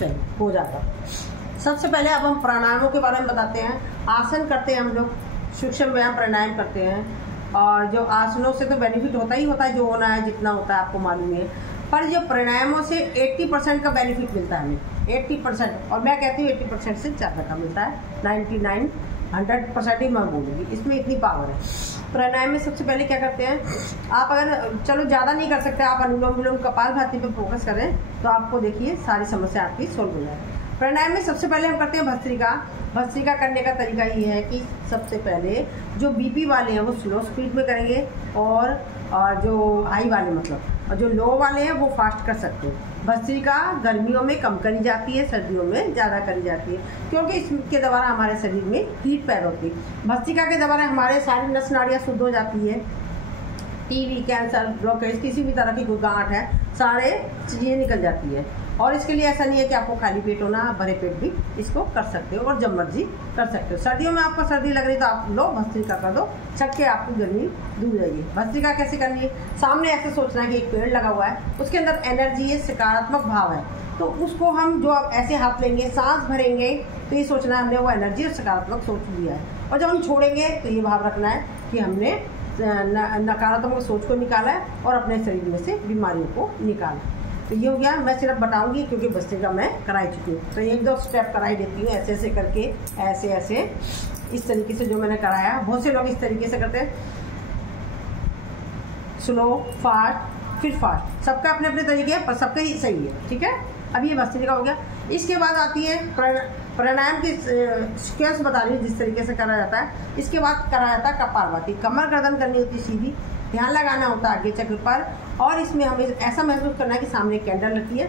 चलिए हो जाएगा। सबसे पहले अब हम प्राणायामों के बारे में बताते हैं। आसन करते हैं हम लोग, सूक्ष्म व्यायाम प्राणायाम करते हैं, और जो आसनों से तो बेनिफिट होता ही होता है, जो होना है जितना होता है आपको मालूम है, पर जो प्राणायामों से 80% का बेनिफिट मिलता है हमें, 80%, और मैं कहती हूँ 80% से ज़्यादा का मिलता है, 99 100% ही मैं बोलूँगी, इसमें इतनी पावर है। प्राणायाम में सबसे पहले क्या करते हैं, आप अगर चलो ज़्यादा नहीं कर सकते, आप अनुलोम विलोम कपालभाति पे फोकस करें तो आपको देखिए सारी समस्या आपकी सोल्व हो जाएगी। प्राणायाम में सबसे पहले हम करते हैं भस्त्रिका। भस्त्रिका करने का तरीका ये है कि सबसे पहले जो बीपी वाले हैं वो स्लो स्पीड में करेंगे, और जो हाई वाले मतलब, और जो लो वाले हैं वो फास्ट कर सकते हैं। भस्त्रिका गर्मियों में कम करी जाती है, सर्दियों में ज़्यादा करी जाती है, क्योंकि इसके द्वारा हमारे शरीर में हीट पैदा होती है। भस्त्रिका के द्वारा हमारे सारी नस नाड़ियाँ शुद्ध हो जाती है। टीबी, कैंसर, ब्लॉकेज, किसी भी तरह की कोई गांठ है, सारे चीज़ें निकल जाती है। और इसके लिए ऐसा नहीं है कि आपको खाली पेट होना, भरे पेट भी इसको कर सकते हो, और जब मर्जी कर सकते हो। सर्दियों में आपको सर्दी लग रही तो आप लो भस्त्रिका कर दो, चट के आपकी गर्मी दूर जाएगी। भस्त्रिका कैसे करनी है, सामने ऐसे सोचना है कि एक पेड़ लगा हुआ है, उसके अंदर एनर्जी है, सकारात्मक भाव है, तो उसको हम जो ऐसे हाथ लेंगे, सांस भरेंगे, तो ये सोचना है हमने वो एनर्जी और सकारात्मक सोच लिया है, और जब हम छोड़ेंगे तो ये भाव रखना है कि हमने नकारात्मक सोच को निकाला है और अपने शरीर में से बीमारियों को निकाला। तो ये हो गया। मैं सिर्फ बताऊंगी क्योंकि भस्त्रिका मैं कराई चुकी हूँ, तो एक दो स्टेप कराई देती हूँ, ऐसे ऐसे करके, ऐसे ऐसे इस तरीके से जो मैंने कराया। बहुत से लोग इस तरीके से करते हैं, स्लो, फास्ट, फिर फास्ट, सबका अपने अपने तरीके हैं, पर सबका ही सही है, ठीक है। अब ये भस्त्रिका हो गया। इसके बाद आती है प्राणायाम की सीक्वेंस बता रही हूँ जिस तरीके से करा जाता है। इसके बाद करा जाता है कपालभाति। कमर गर्दन करनी होती है सीधी, ध्यान लगाना होता है आगे चक्र पर, और इसमें हमें ऐसा महसूस करना है कि सामने कैंडल रखी है,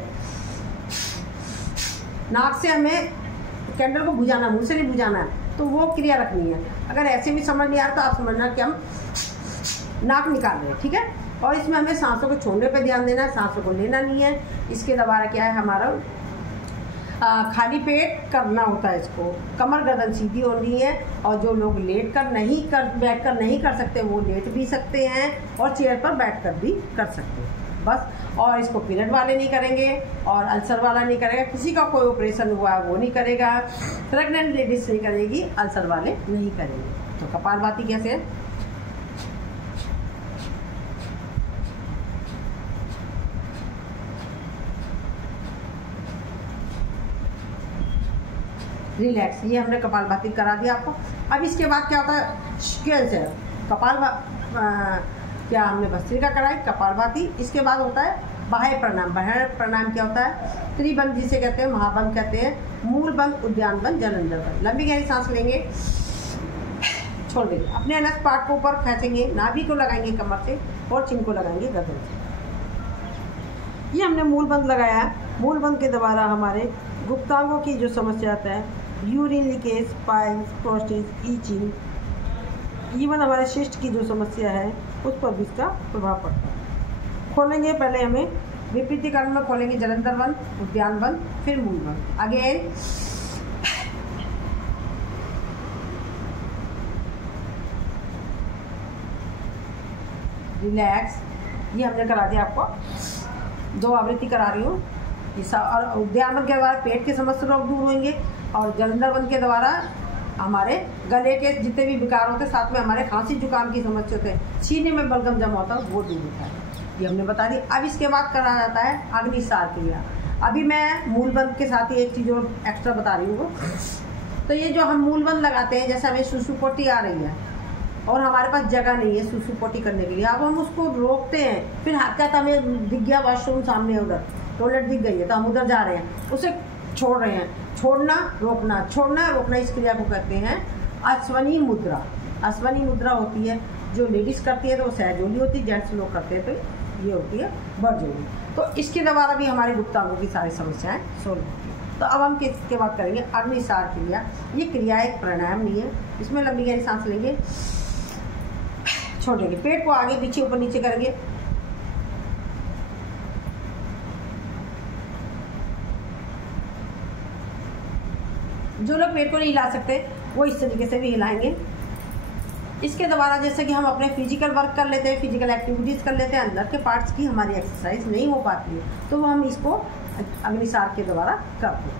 नाक से हमें कैंडल को बुझाना, मुंह से नहीं बुझाना है, तो वो क्रिया रखनी है। अगर ऐसे भी समझ नहीं आ रहा तो आप समझना कि हम नाक निकाल रहे हैं, ठीक है। और इसमें हमें सांसों को छोड़ने पे ध्यान देना है, सांसों को लेना नहीं है। इसके द्वारा क्या है, हमारा खाली पेट करना होता है इसको। कमर गर्दन सीधी होनी है, और जो लोग बैठ कर नहीं कर सकते वो लेट भी सकते हैं, और चेयर पर बैठकर भी कर सकते हैं बस। और इसको पीरियड वाले नहीं करेंगे, और अल्सर वाला नहीं करेगा, किसी का कोई ऑपरेशन हुआ है वो नहीं करेगा, प्रेग्नेंट लेडीज नहीं करेगी, अल्सर वाले नहीं करेंगे। तो कपालभाति कैसे है, रिलैक्स, ये हमने कपालभाति करा दिया आपको। अब इसके बाद क्या होता है, सीक्वेंस है क्या हमने भस्त्रिका कराई, कपालभाति, इसके बाद होता है बाह्य प्राणायाम। बाह्य प्राणायाम क्या होता है, त्रिबंध जिसे कहते हैं, महाबंध कहते हैं, मूल बंध, उद्यान बंध, जलंधर बंध। लंबी गहरी सांस लेंगे, छोड़ देंगे, अपने अनस पार्ट को ऊपर खींचेंगे, नाभि को लगाएंगे कमर से, और चिन को लगाएंगे गर्दन से। ये हमने मूल बंध लगाया है। मूल बंध के द्वारा हमारे गुप्तांगों की जो समस्या आता है, urine leakage, piles, prostate, itching, even हमारे शिस्ट की जो समस्या है उस पर भी इसका प्रभाव पड़ता है। खोलेंगे, पहले हमें विपरीतीकरण में खोलेंगे, जलंधर बंध, उद्यान बंध, फिर मूल बंध। अगेन रिलैक्स, ये हमने करा दिया आपको, 2 आवृत्ति करा रही हूँ। और उद्यान बंध के द्वारा पेट के समस्त रोग दूर होंगे, और जलंधर बंध के द्वारा हमारे गले के जितने भी विकार होते हैं, साथ में हमारे खांसी जुकाम की समस्या होते हैं, सीने में बलगम जमा होता है, वो दूर होता है। ये हमने बता दी। अब इसके बाद करा जाता है अग्निसार क्रिया। अभी मैं मूल बंध के साथ ही एक चीज़ और एक्स्ट्रा बता रही हूँ। तो ये जो हम मूल बंध लगाते हैं, जैसे हमें सुसुपोटी आ रही है और हमारे पास जगह नहीं है सुसुपोटी करने के लिए, अब हम उसको रोकते हैं, फिर हाथ का हमें दिख गया वॉशरूम सामने, उधर टॉयलेट दिख गई है तो हम उधर जा रहे हैं, उसे छोड़ रहे हैं। छोड़ना रोकना, छोड़ना रोकना, इस क्रिया को कहते हैं अश्वनी मुद्रा। अश्वनी मुद्रा होती है, जो लेडीज़ करती है तो वो सहजोली होती है, जेंट्स लोग करते हैं तो ये होती है बरजोली। तो इसके द्वारा भी हमारी गुप्तांगों की सारी समस्याएं सोल्व होती है। तो अब हम किसके बात करेंगे, अग्निसार क्रिया। ये क्रिया एक प्राणायाम नहीं है, इसमें लंबी गहरी सांस लेंगे, छोड़ेंगे, पेट को आगे पीछे ऊपर नीचे करेंगे, जो लोग पेट को नहीं हिला सकते वो इस तरीके से भी हिलाएंगे। इसके द्वारा जैसे कि हम अपने फिजिकल वर्क कर लेते हैं, फिजिकल एक्टिविटीज़ कर लेते हैं, अंदर के पार्ट्स की हमारी एक्सरसाइज नहीं हो पाती है, तो हम इसको अग्निसार के द्वारा करते हैं।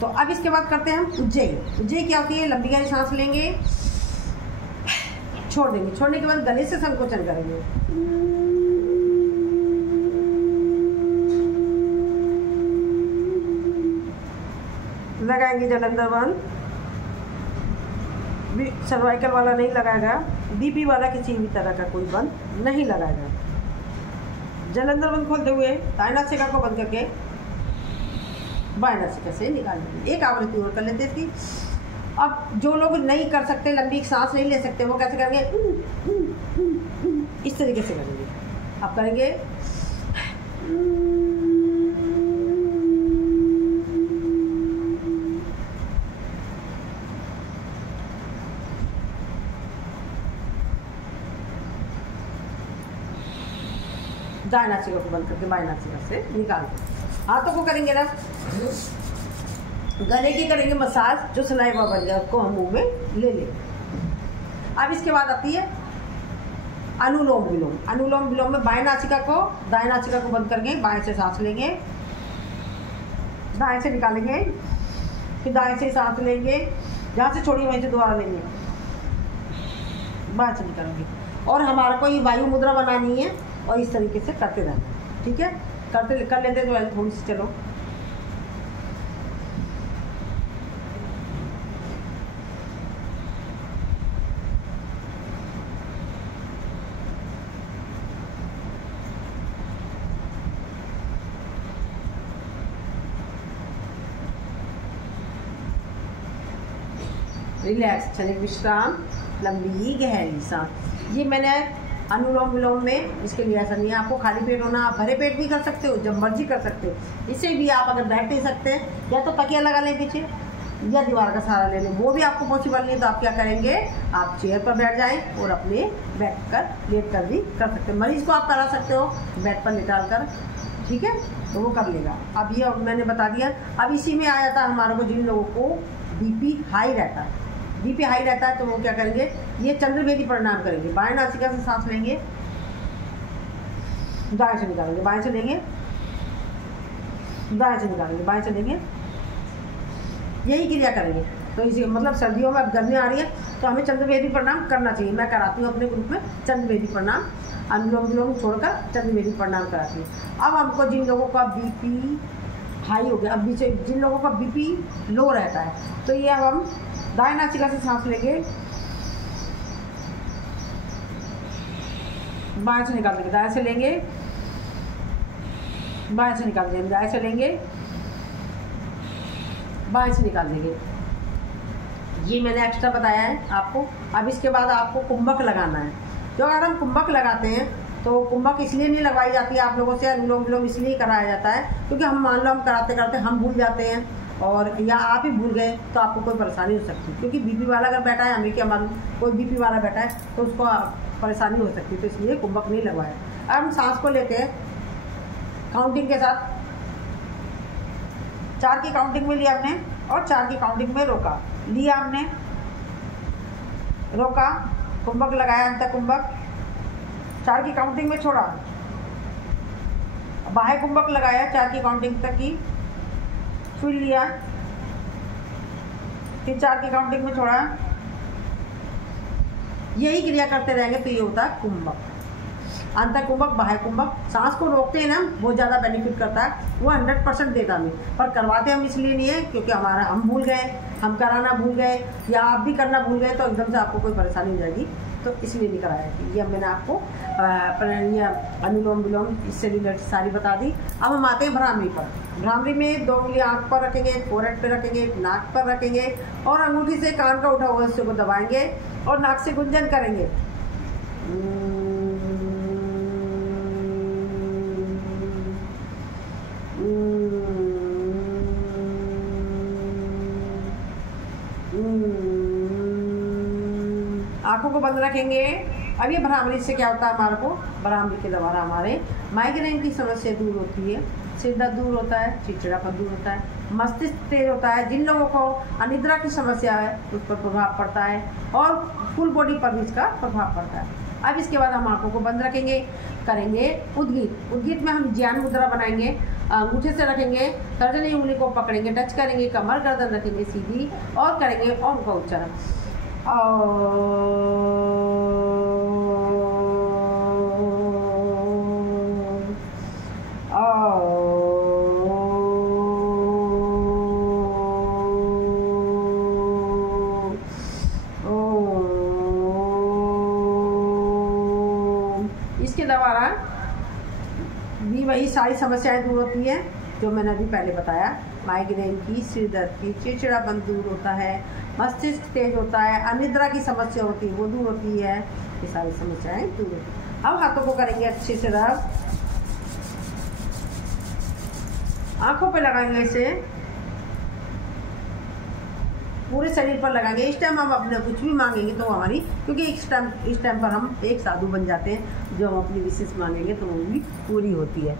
तो अब इसके बाद करते हैं हम उज्जयी। उज्जयी क्या होती है? लंबी गहरी सांस लेंगे, छोड़ देंगे, छोड़ने के बाद गले से संकोचन करेंगे, लगाएंगे जलंधर बंद, सर्वाइकल वाला नहीं लगाएगा, बीपी वाला किसी भी तरह का कोई बंद नहीं लगाएगा। जलंधर बंद खोलते हुए दाएं नासिका को बंद करके बाएं नासिका से निकाल लेंगे। एक आवृत्ति और कर लेते इसकी। अब जो लोग नहीं कर सकते, लंबी सांस नहीं ले सकते, वो कैसे करेंगे? इस तरीके से करेंगे। आप करेंगे दाएं नासिका को बंद करके बाएं नासिका से निकाल दें। हाथों को करेंगे ना, गले की करेंगे मसाज, जो सलाइवा बन गया उसको हम मुंह में ले लेंगे। अब इसके बाद आती है अनुलोम विलोम। अनुलोम विलोम में बाएं नासिका को दाएं नासिका को बंद करके बाएं से सांस लेंगे, दाएं से निकालेंगे, फिर दाएं से सांस लेंगे, जहाँ से छोड़ी वहीं से दोबारा लेंगे, बाएं से निकालेंगे। और हमारे को ये वायु मुद्रा बनानी है और इस तरीके से करते रहना है। ठीक है, करते कर लेते हैं तो थोड़ी सी चलो। रिलैक्स, क्षणिक विश्राम, लंबी गहरी सांस। ये मैंने अनुलोम विलोम में इसके लिए ऐसा नहीं है, आपको खाली पेट होना, आप भरे पेट भी कर सकते हो, जब मर्जी कर सकते हो। इससे भी आप अगर बैठ नहीं सकते या तो तकिया लगा लें पीछे या दीवार का सहारा ले लें, वो भी आपको पॉसिबल नहीं है तो आप क्या करेंगे? आप चेयर पर बैठ जाएं और अपने बैठ कर लेट कर भी कर सकते हैं। मरीज को आप करा सकते हो बेड पर लेटाल कर, ठीक है, तो वो कर लेगा। अब ये मैंने बता दिया। अब इसी में आ जाता है हमारे को जिन लोगों को बीपी हाई रहता है, बीपी हाई रहता है तो वो क्या करेंगे? ये चंद्रभेदी प्राणायाम करेंगे। बाएं नासिका से सांस लेंगे, दाएं से निकालेंगे, बाएं से लेंगे, दाएं से निकालेंगे, बाएं से लेंगे, यही क्रिया करेंगे। तो इसी मतलब सर्दियों में अब गर्मी आ रही है तो हमें चंद्रभेदी प्राणायाम करना चाहिए। मैं कराती हूँ अपने ग्रुप में चंद्रभेदी प्राणायाम, अनुलोम विलोम छोड़कर चंद्रभेदी प्राणायाम कराती हूँ। अब हमको जिन लोगों का बीपी हाई हो गया, अब जिन लोगों का बीपी लो रहता है, तो ये अब हम दाएं नासिका से सांस लेंगे, बाएं से निकाल देंगे, दाएं से लेंगे, बाएं से निकाल देंगे, दाएं से लेंगे, बाएं से निकाल देंगे। ये मैंने एक्स्ट्रा बताया है आपको। अब इसके बाद आपको कुंभक लगाना है। तो अगर हम कुंभक लगाते हैं तो कुंभक इसलिए नहीं लगवाई जाती है आप लोगों से, अनुलोम विलोम इसलिए कराया जाता है क्योंकि हम मान लो हम कराते कराते हम भूल जाते हैं और या आप ही भूल गए तो आपको कोई परेशानी हो सकती है। क्योंकि बीपी वाला अगर बैठा है, हमें क्या मालूम, कोई बीपी वाला बैठा है तो उसको परेशानी हो सकती है, तो इसलिए कुंभक नहीं लगवाया। अब हम सांस को लेते हैं काउंटिंग के साथ। 4 की काउंटिंग में लिया हमने और 4 की काउंटिंग में रोका, लिया हमने, रोका, कुंभक लगाया, अंत कुंभक, 4 की काउंटिंग में छोड़ा, बाह्य कुंभक लगाया 4 की काउंटिंग तक की, फिर लिया, फिर 4 की काउंटिंग में छोड़ा। यही क्रिया करते रहेंगे तो ये होता है कुंभक, अंतर कुंभक, बाह्य कुंभक। सांस को रोकते हैं ना, बहुत ज़्यादा बेनिफिट करता है, वो 100% देता हमें, पर करवाते हम इसलिए नहीं है क्योंकि हमारा हम भूल गए, हम कराना भूल गए या आप भी करना भूल गए तो एकदम से आपको कोई परेशानी हो जाएगी, तो इसलिए नहीं कराया कि ये मैंने आपको अनुलोम विलोम इससे रिलेटेड सारी बता दी। अब हम आते हैं भ्रामरी पर। भ्रामरी में 2 उंगली आँख पर रखेंगे, फोरहेड पे रखेंगे, नाक पर रखेंगे और अंगूठी से कान का उठा हुआ हिस्से को दबाएंगे और नाक से गुंजन करेंगे। आंखों को बंद रखेंगे। अब ये भ्रामरी से क्या होता है, हमारे को भ्रामरी के द्वारा हमारे माइग्रेन की समस्या दूर होती है, सिर दर्द दूर होता है, चिड़चिड़ापन दूर होता है, मस्तिष्क तेज होता है। जिन लोगों को अनिद्रा की समस्या है उस पर प्रभाव पड़ता है और फुल बॉडी पर भी इसका प्रभाव पड़ता है। अब इसके बाद हम आंखों को बंद रखेंगे, करेंगे उद्गीत। उद्गीत में हम ज्ञान मुद्रा बनाएंगे, अंगूठे से रखेंगे, तर्जनी उंगली को पकड़ेंगे, टच करेंगे, कमर गर्दन रखेंगे सीधी और करेंगे ओम का उच्चारण। इसके द्वारा भी वही सारी समस्याएं दूर होती है जो मैंने अभी पहले बताया। माइग्रेन की, सिर दर्द की, चिड़चिड़ापन दूर होता है, मस्तिष्क तेज होता है, अनिद्रा की समस्या होती है वो दूर होती है, ये सारी समस्याएं दूर होती है। अब हाथों को करेंगे अच्छे से रब, आंखों पे लगाएंगे इसे, पूरे शरीर पर लगाएंगे। इस टाइम हम अपने कुछ भी मांगेंगे तो हमारी, क्योंकि इस टाइम पर हम एक साधु बन जाते हैं, जो हम अपनी विशेष मांगेंगे तो वो भी पूरी होती है।